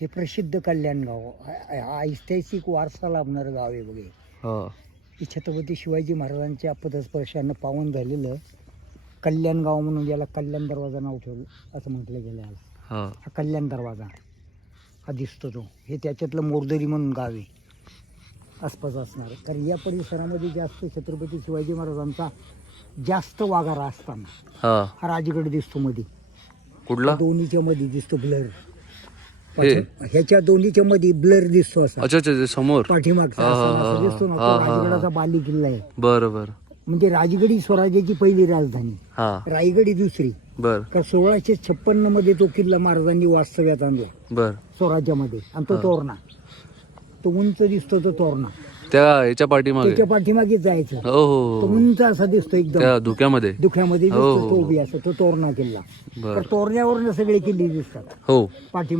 हे प्रसिद्ध कल्याण गाव हा ऐतिहासिक वारसा लाभणारं गाव आहे बघे. हो हे छत्रपती शिवाजी महाराजांच्या पदस्पर्शानं पावन झालेलं कल्याण गाव म्हणून ज्याला कल्याण दरवाजा नाव ठेवलं असं म्हटलं गेलं आहे. हो हा कल्याण दरवाजा हा दिसतो तो, हे त्याच्यातलं मोरदरी म्हणून गाव आहे आसपास असणार. कारण या परिसरामध्ये जास्त छत्रपती शिवाजी महाराजांचा जास्त वागारा असताना हा हा राजगड दिसतो मध्ये, कुठला? दोन्हीच्या मध्ये दिसतो ब्लर. हे ह्याच्या दोन्हीच्या मध्ये ब्लर दिसतो असा अच्छा अच्छा समोर. पाठीमागचा असं दिसतो ना, तो राजगडाचा बाली किल्ला आहे. बरं बरं. म्हणजे राजगडी स्वराज्याची पहिली राजधानी, हा रायगडी दुसरी. बर कारण 1656 मध्ये तो किल्ला महाराजांनी वास्तव्यात आणला बर. स्वराज्यामध्ये. आणि तो तोरणा, तो उंच दिसतो तो तोरणा, त्या याच्या पाठीमागे. त्याच्या पाठीमागे जायचं, हो तो हो उंच असा दिसतो एकदम त्या धुक्यामध्ये. दुख्यामध्ये हो, दिसतो हो. तो उभी असं, तो तोरणा किल्ला. बर तर तोरण्यावरनं सगळे किल्ले दिसतात हो पाठीमागे.